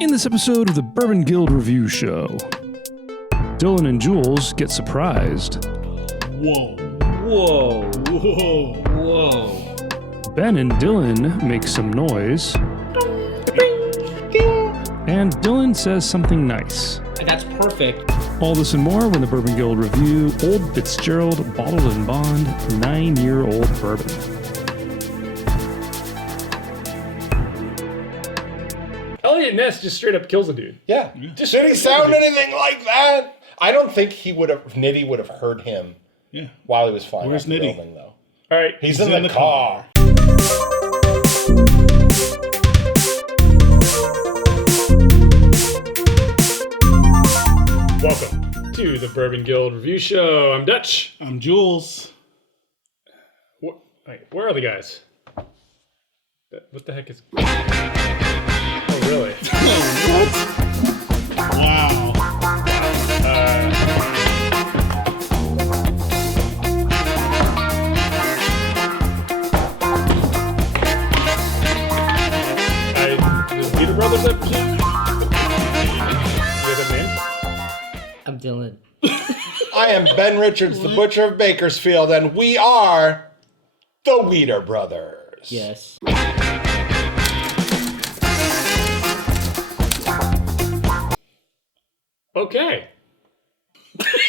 In this episode of the Bourbon Guild Review Show, Dylan and Jules get surprised. Whoa. Whoa. Whoa. Whoa. Ben and Dylan make some noise. And Dylan says something nice. That's perfect. All this and more when the Bourbon Guild review Old Fitzgerald Bottled and Bond 9-year-old bourbon. Elliot Ness just straight up kills a dude. Yeah. Did he sound anything like that? I don't think Nitty would have heard him while he was flying Where's off the Nitty? building, though. All right. He's in the car. Welcome to the Bourbon Guild Review Show. I'm Dutch. I'm Jules. Wait, where are the guys? What the heck is... Oh, really? Wow. The Peter Brothers, I presume? You have a name? I'm Dylan. I am Ben Richards, the Butcher of Bakersfield, and we are the Weeder Brothers. Yes. Okay.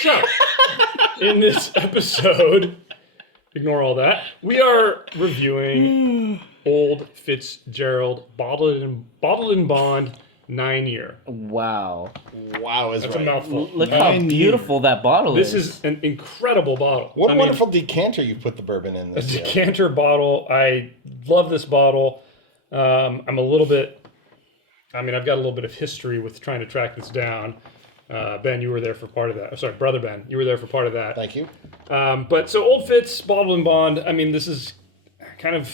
So, in this episode, ignore all that, we are reviewing Old Fitzgerald Bottled and Bond 9-year. Wow. Wow, is That's right. a mouthful. Look how beautiful that bottle This is. is an incredible bottle. What a wonderful decanter you put the bourbon in A this year. decanter bottle. I love this bottle. I'm a little bit... I've got a little bit of history with trying to track this down. Ben, you were there for part of that. Sorry, Brother Ben, you were there for part of that. Thank you. But so Old Fitz, Bottled and Bond, this is kind of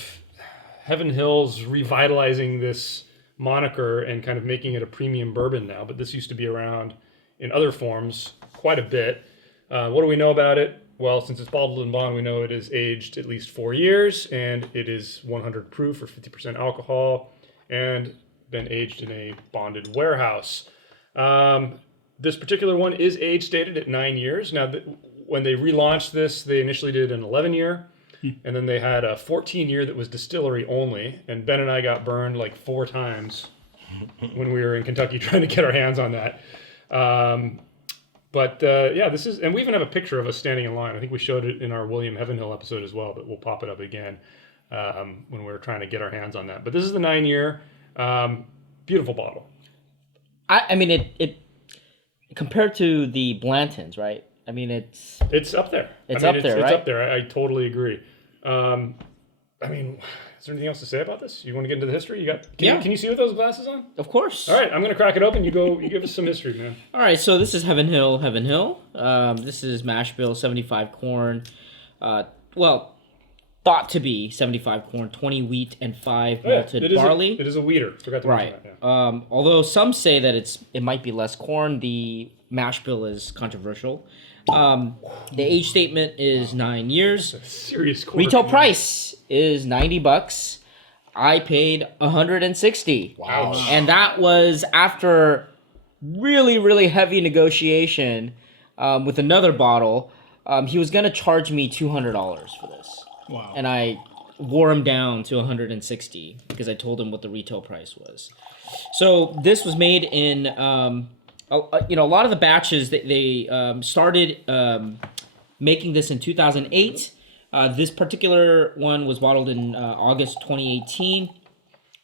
Heaven Hills revitalizing this moniker and kind of making it a premium bourbon now. But this used to be around in other forms quite a bit. What do we know about it? Well, since it's Bottled and Bond, we know it is aged at least 4 years, and it is 100 proof or 50% alcohol, and been aged in a bonded warehouse. This particular one is age stated at 9 years. Now, when they relaunched this, they initially did an 11-year, and then they had a 14-year that was distillery only. And Ben and I got burned like 4 times when we were in Kentucky trying to get our hands on that. This is, and we even have a picture of us standing in line. I think we showed it in our William Heavenhill episode as well, but we'll pop it up again when we were trying to get our hands on that. But this is the 9-year. Beautiful bottle. It compared to the Blantons, right? It's up there. It's up there, right? It's up there. I totally agree. Is there anything else to say about this? You want to get into the history? Can you see with those glasses on? Of course. All right, I'm going to crack it open. You give us some history, man. All right, so this is Heaven Hill. This is mash bill, 75 corn. Thought to be 75 corn, 20 wheat, and 5 malted barley. It is a weeder. Forgot to mention that. Yeah. Although some say that it might be less corn, the mash bill is controversial. The age statement is 9 years. That's a serious corn. Retail price is $90. I paid $160. Wow. And that was after really, really heavy negotiation with another bottle. He was going to charge me $200 for this. Wow. And I wore him down to $160 because I told him what the retail price was. So this was made in, a lot of the batches, they started making this in 2008. This particular one was bottled in August 2018.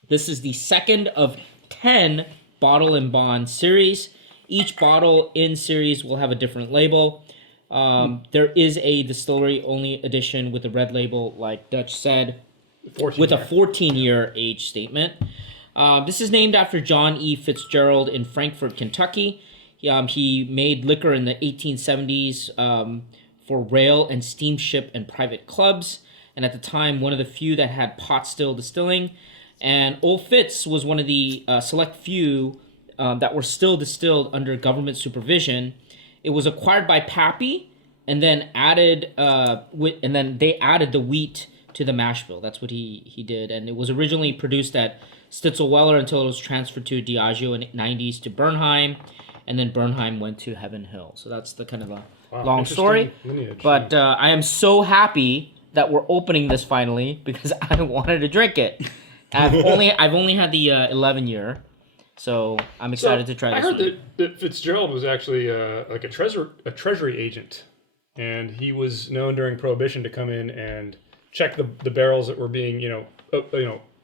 This is the second of 10 Bottle and Bond series. Each bottle in series will have a different label. There is a distillery-only edition with a red label, like Dutch said, with a 14-year age statement. This is named after John E. Fitzgerald in Frankfort, Kentucky. He made liquor in the 1870s for rail and steamship and private clubs, and at the time, one of the few that had pot still distilling. And Old Fitz was one of the select few that were still distilled under government supervision. It was acquired by Pappy, and then they added the wheat to the mash bill. That's what he did, and it was originally produced at Stitzel-Weller until it was transferred to Diageo in the 90s to Bernheim, and then Bernheim went to Heaven Hill. So that's the kind of a long story. Lineage. But I am so happy that we're opening this finally because I wanted to drink it. I've only had the 11-year, so I'm excited to try this. I heard that Fitzgerald was actually like a treasury agent, and he was known during Prohibition to come in and check the barrels that were being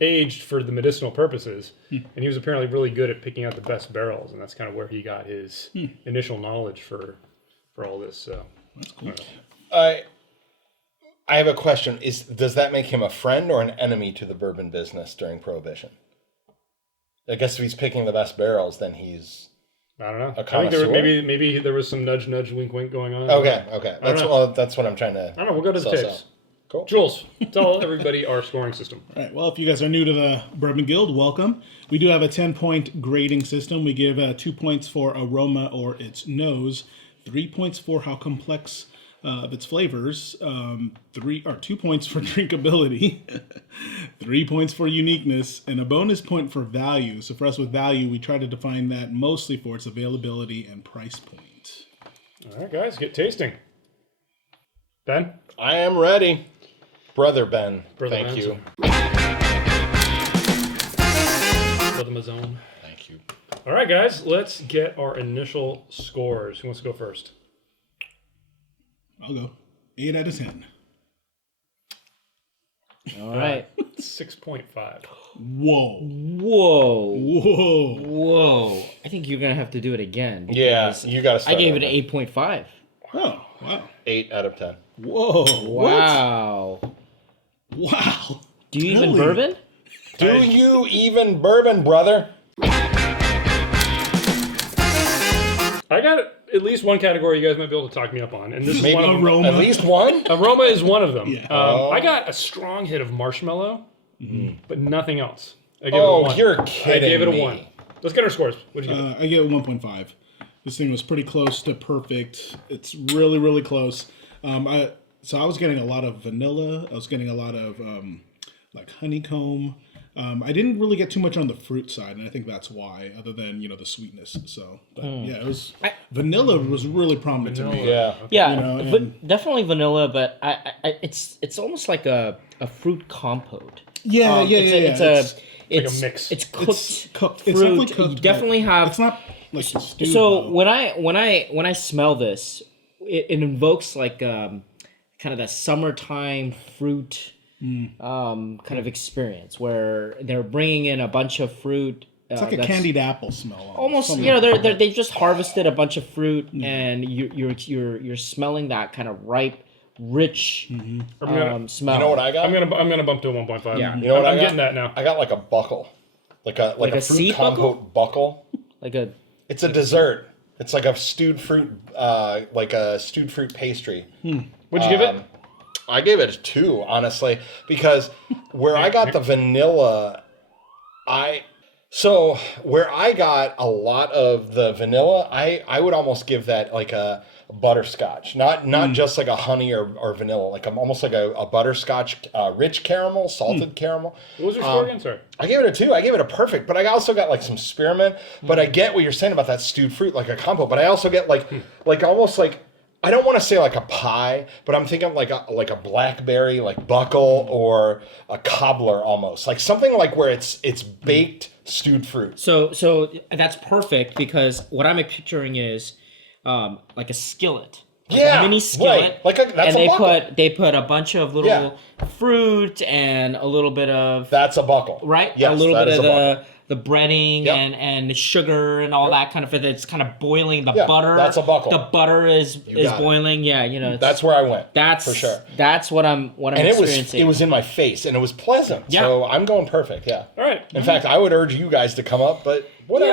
aged for the medicinal purposes, and he was apparently really good at picking out the best barrels, and that's kind of where he got his initial knowledge for all this. So That's cool. I have a question. Does that make him a friend or an enemy to the bourbon business during Prohibition? I guess if he's picking the best barrels, then he's I don't know. a I think connoisseur. maybe there was some nudge, wink, wink going on. Okay. don't know. That's what I'm trying to. I don't know. We'll go to the suss tapes. out. Cool. Jules, tell everybody our scoring system. All right. Well, if you guys are new to the Bourbon Guild, welcome. We do have a 10-point grading system. We give 2 points for aroma or its nose, 3 points for how complex of its flavors, 2 points for drinkability, 3 points for uniqueness, and a bonus point for value. So for us with value, we try to define that mostly for its availability and price point. All right, guys, get tasting. Ben? I am ready. Brother Ben. Brother Thank Benson. you. Brother Mazone. Thank you. All right, guys, let's get our initial scores. Who wants to go first? I'll go 8 out of 10. All right. 6.5. Whoa. Whoa. Whoa. Whoa. I think you're going to have to do it again. Yeah, because you got to start. I gave it over. an 8.5. Oh, wow. 8 out of 10. Whoa. Wow. What? Wow. Do you even Really? bourbon? Do you even bourbon, brother? I got at least one category you guys might be able to talk me up on, and this is Maybe one of them. Aroma. At least one? Aroma is one of them. Yeah. I got a strong hit of marshmallow, but nothing else. I gave it a Oh, 1. you're kidding I gave it a me. 1. Let's get our scores. What did you give it? I give it 1.5. This thing was pretty close to perfect. It's really, really close. So I was getting a lot of vanilla. I was getting a lot of like honeycomb. I didn't really get too much on the fruit side, and I think that's why, other than the sweetness. So, but yeah, it was vanilla was really prominent to me. Yeah. Yeah, and- definitely vanilla, but it's almost like a fruit compote. Yeah, It's a mix. It's cooked It's cooked. fruit. It's definitely cooked. You definitely but have. It's not like stewed, So though. when I smell this, it invokes like kind of that summertime fruit kind of experience where they're bringing in a bunch of fruit. It's like a candied apple smell. Almost, Something they just harvested a bunch of fruit, and you're smelling that kind of ripe, rich smell. You know what I got? I'm gonna bump to a 1.5. Yeah. You know what I'm I got? getting that now. I got like a buckle. Like a a fruit seed compote buckle. like a It's a dessert. It's like a stewed fruit pastry. What'd you give it? I gave it a 2, honestly, because where I got the vanilla, where I got a lot of the vanilla, I would almost give that like a butterscotch, not just like a honey or vanilla, like almost like a butterscotch, rich caramel, salted caramel. What was your score again? Sorry. I gave it a 2. I gave it a perfect, but I also got like some spearmint. But I get what you're saying about that stewed fruit, like a compote. But I also get like almost like, I don't want to say like a pie, but I'm thinking like a blackberry, like buckle, or a cobbler almost, like something like where it's baked stewed fruit. so that's perfect because what I'm picturing is like a skillet. Like Yeah, a mini skillet. right. That's and a buckle. they put a bunch of little fruit and a little bit of That's a buckle. right? Yes, a little that bit is of a buckle. the breading Yep. and the sugar and all that kind of it's kind of boiling. The Yeah, butter. that's a buckle. The butter is got it. boiling. Yeah, it's, That's where I went. that's for sure. That's what I'm And experiencing. it was in my face, and it was pleasant. Yeah. So I'm going perfect. Yeah. All right. In fact, I would urge you guys to come up, but whatever.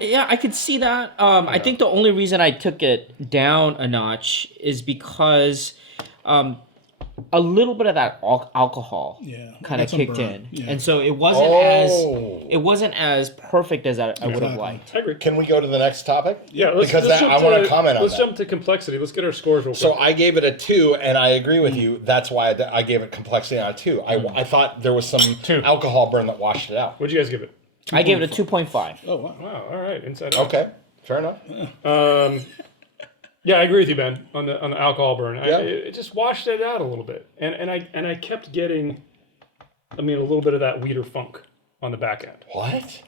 Yeah, I could see that. I think the only reason I took it down a notch is because a little bit of that alcohol kind of that's some kicked burn. in, Yeah. and so it wasn't as perfect as I would have Exactly. liked. I agree. Can we go to the next topic? Yeah, because I want to comment on Let's that. jump to complexity. Let's get our scores real quick. So I gave it a 2, and I agree with you. That's why I gave it complexity on a 2. I thought there was some 2. alcohol burn that washed it out. What'd you guys give it? I gave it a 2.5. Oh wow. Wow, all right, inside out. Okay, fair enough. Yeah, I agree with you, Ben, on the alcohol burn. Yeah. It just washed it out a little bit, and I kept getting, a little bit of that weeder funk on the back end. What?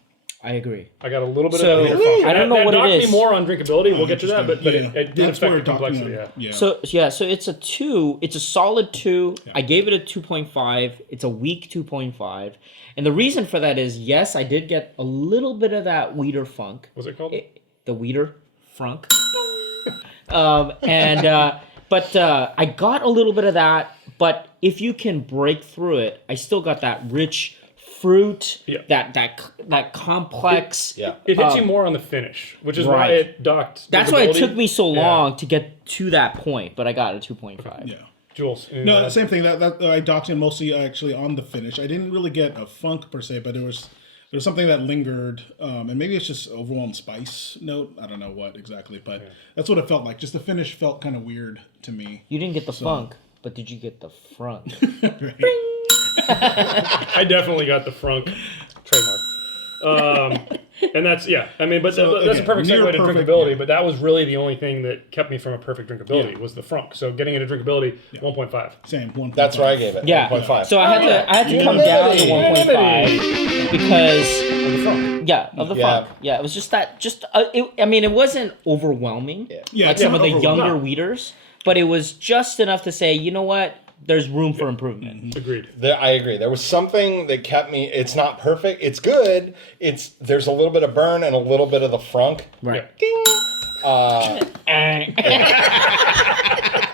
I agree. I got a little bit So, of weeder funk. I don't know that what it knocked is. me more on drinkability. We'll get to that, but Interesting. it did That's where affect the we're talking complexity. Yeah. So it's a 2. It's a solid 2. I gave it a 2.5. It's a weak 2.5. And the reason for that is, yes, I did get a little bit of that weeder funk. What's it called? The weeder frunk. But I got a little bit of that. But if you can break through it, I still got that rich fruit, that complex. Yeah. It hits you more on the finish, which is why right. it docked. That's why it drinkability. took me so Yeah. long to get to that point. But I got a 2.5. Yeah. Jules. No, same thing. That I docked in mostly actually on the finish. I didn't really get a funk per se, but there was something that lingered, and maybe it's just overwhelmed spice note. I don't know what exactly, but that's what it felt like. Just the finish felt kind of weird to me. You didn't get the funk, but did you get the front? I definitely got the frunk trademark. And that's that's a again, perfect near segue to perfect, drinkability. yeah. But that was really the only thing that kept me from a perfect drinkability was the frunk. So getting into drinkability, 1.5. Same. 1.5. That's where I gave it. Yeah. 1.5. So I had to come down to 1.5 because of the Yeah. funk. Yeah, it was just that. It wasn't overwhelming Yeah, like it's some of not the overwhelming. younger weeders, but it was just enough to say, you know what, there's room for improvement. Agreed. I agree. There was something that kept me. It's not perfect. It's good. There's a little bit of burn and a little bit of the frunk. Right.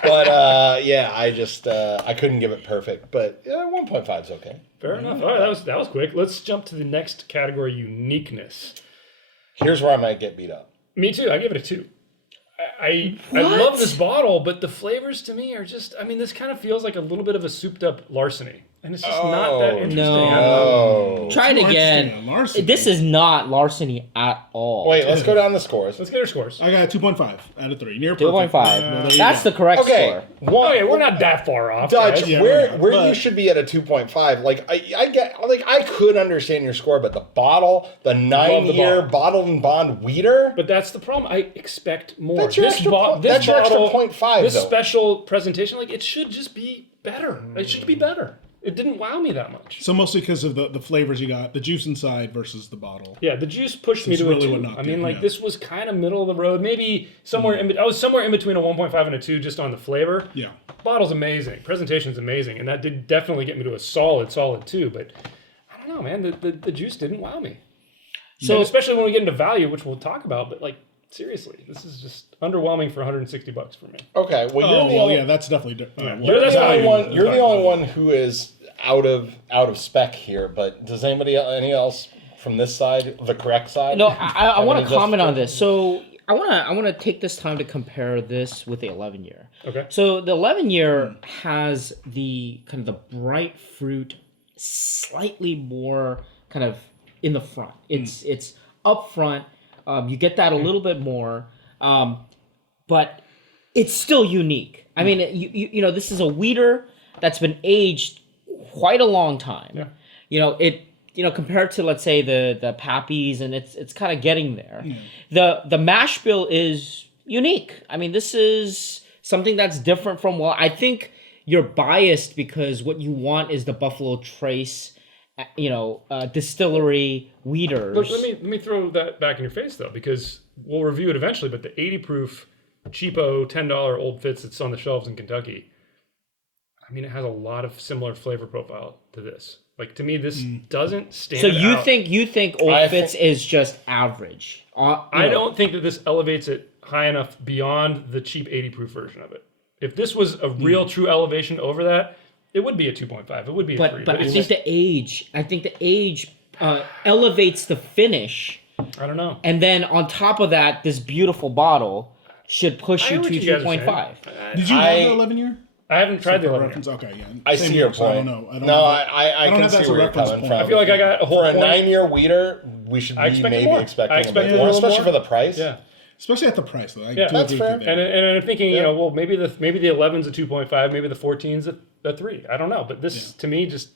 But I just I couldn't give it perfect. But 1.5 is okay. Fair enough. All right, that was quick. Let's jump to the next category: uniqueness. Here's where I might get beat up. Me too. I give it a 2. I love this bottle, but the flavors to me are just. This kind of feels like a little bit of a souped-up larceny, and it's just not that interesting. no. I don't know. Try it More again. interesting than larceny. This is not larceny at all. Wait, let's go down the scores. Let's get our scores. I got a 2.5 out of 3. Near perfect. 2.5. There you That's go. the correct Okay, score. Okay, we're not that far off. Dutch, guys. Yeah, where right, you but- should be at a 2.5. Like I get, like I could understand your score, but the bottle, the 9-year bottle. bottled and bond weeder. But that's the problem. I expect more. That's your extra point- that's your extra 0.5 This though. special presentation, it should just be better. It should be better. It didn't wow me that much. So mostly because of the flavors you got, the juice inside versus the bottle. Yeah, the juice pushed me It's to really a 2. what knocked you, yeah. This was kind of middle of the road. Maybe somewhere I was somewhere in between a 1.5 and a 2 just on the flavor. Yeah. Bottle's amazing. Presentation's amazing. And that did definitely get me to a solid 2. But I don't know, man. The juice didn't wow me. So- And especially when we get into value, which we'll talk about. But seriously, this is just underwhelming for $160 for me. Okay, well you're Oh, the well, only, yeah, that's definitely. you're that's the only value. one. You're the only one who is out of spec here. But does any else from this side, the correct side? No, I have want any to comment on justification? this. So I want to take this time to compare this with the 11-year. Okay. So the 11-year has the kind of the bright fruit, slightly more kind of in the front. It's up front. You get that a little bit more, but it's still unique. I mean, you know, this is a weeder that's been aged quite a long time. Yeah. Compared to, let's say, the Pappies, and it's kind of getting there. The mash bill is unique. I mean, this is something that's different from, I think you're biased because what you want is the Buffalo Trace, distillery weeders. Look, let me throw that back in your face though, because we'll review it eventually. But the 80 proof cheapo $10 Old Fitz that's on the shelves in Kentucky, I mean, it has a lot of similar flavor profile to this. Like, to me, this doesn't stand So out. you think Old Fitz is just average? I don't think that this elevates it high enough beyond the cheap 80 proof version of it. If this was a real true elevation over that, it would be a 2.5. It would be a 3. But I it's think the age elevates the finish, I don't know. and then on top of that, this beautiful bottle should push I you know to what you guys are saying. 2.5. Did you have the 11-year? I haven't tried the For 11 reference, year. okay, yeah. I Same see here, your so I point. don't know. I don't No, have that- I don't can have see that as a where you're reference coming point. from. I feel like I got a whole For a point. 9-year weeder, we should be expected maybe more. expecting I a expected bit a more, little especially more. for the price. Yeah. Especially at the price, though. I Yeah. do That's agree with fair. you there. And I'm thinking, you know, well, maybe the 11's a 2.5, maybe the 14's a 3. I don't know, but this to me just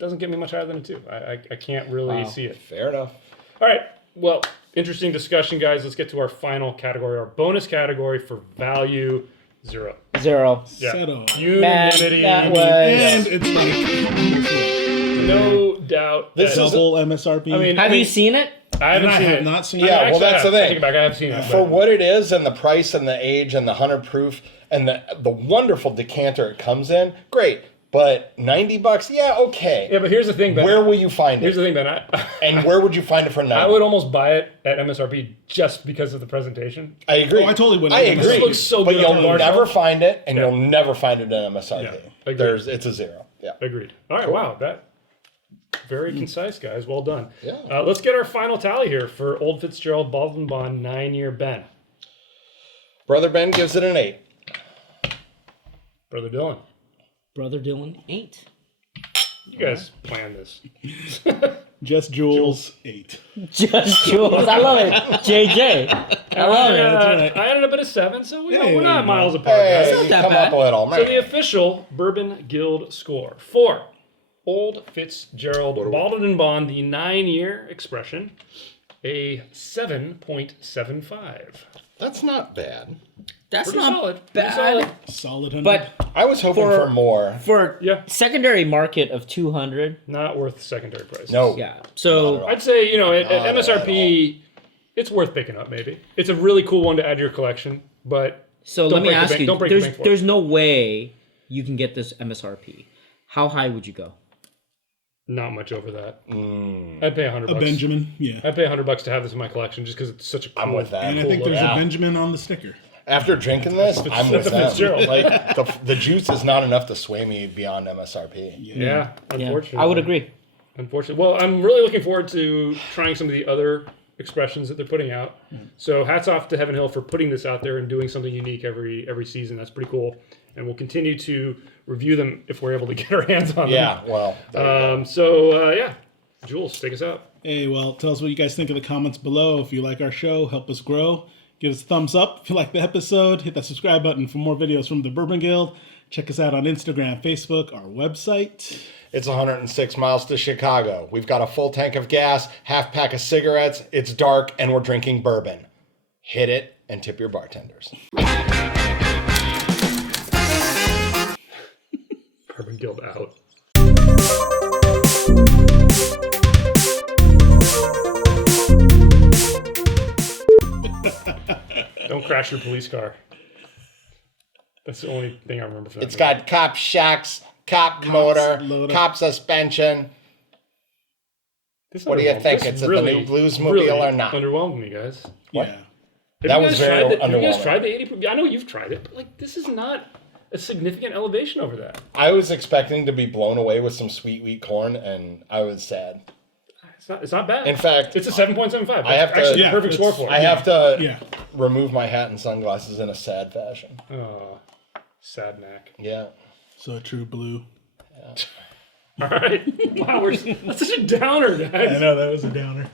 doesn't get me much higher than a 2. I can't really see it. Fair enough. All right. Well, interesting discussion, guys. Let's get to our final category, our bonus category for value 0. 0. Yeah. Settle. Unanimity. that was- And it's like No doubt. This that- is- double MSRP. I mean, Have you seen it? I haven't and I seen have it. not seen Yeah, it. well, Actually, that's the I thing. take it back. I have seen it. For but- what it is and the price and the age and the 100 proof and the wonderful decanter it comes in, great. But $90, yeah, okay. Yeah, but here's the thing, Ben. Where will you find Here's it? the thing, Ben. And where would you find it for 90? I would almost buy it at MSRP just because of the presentation. I agree. Oh, I totally would. I It agree. looks so but good on you'll Marshall. never find it, and you'll never find it at MSRP. Yeah, agreed. It's a 0. Yeah. Agreed. All right, wow, that very concise, guys. Well done. Yeah. Let's get our final tally here for Old Fitzgerald Bottled and Bond 9-year Ben. Brother Ben gives it an 8. Brother Dylan, Brother Dylan, 8. you guys planned this. Just Jules, 8. Just Jules. I love it. JJ. I love it. right. I ended up at a 7, so you know, Hey, we're not you miles apart, Hey, guys. you that come bad. up a little. So the official Bourbon Guild score for Old Fitzgerald Bottled and Bond, the 9-year expression, a 7.75. That's not bad. That's Pretty not solid. Pretty bad. solid. Solid 100. But I was hoping For- for more. for Yeah. secondary market of 200, Not worth secondary prices. No. yeah. So I'd say, you know, at Not MSRP, it's worth picking up maybe. It's a really cool one to add to your collection, but so Don't let me break the ask bank- you. don't break the bank for it. There's no way you can get this MSRP. How high would you go? not much over that. I'd pay $100. a Benjamin, yeah. I'd pay $100 to have this in my collection just because it's such a cool. I'm with that. And I cool think there's Yeah. a Benjamin on the sticker. After drinking this, I'm with that's a them. Fitzgerald. Like the juice is not enough to sway me beyond MSRP. Yeah, Yeah, unfortunately. I would agree. Unfortunately. Well, I'm really looking forward to trying some of the other expressions that they're putting out. So hats off to Heaven Hill for putting this out there and doing something unique every season. That's pretty cool. And we'll continue to review them if we're able to get our hands on them. Yeah, well, Yeah. Jules, take us out. Hey, well, tell us what you guys think in the comments below. If you like our show, help us grow. Give us a thumbs up if you like the episode. Hit that subscribe button for more videos from the Bourbon Guild. Check us out on Instagram, Facebook, our website. it's 106 miles to Chicago. We've got a full tank of gas, half pack of cigarettes. It's dark, and we're drinking bourbon. Hit it and tip your bartenders. Bourbon Guild out. Don't crash your police car. That's the only thing I remember from that It's movie. got cop shocks, cop motor, loader. cop suspension. This what do you underwhelmed- think? this It's the new Bluesmobile really or not? Underwhelmed me, guys. What? Yeah. Have That you was guys very tried Have you guys underwhelming. tried the 80 proof? I know you've tried it, but like this is not a significant elevation over that. I was expecting to be blown away with some sweet wheat corn, and I was sad. It's not bad. In fact, it's a 7.75. I have That's to- actually Yeah, the perfect score it's- for it. I have to Yeah. remove my hat and sunglasses in a sad fashion. Oh, sad knack. Yeah. So a true blue. All right. Wow, that's such a downer, guys. I know, that was a downer.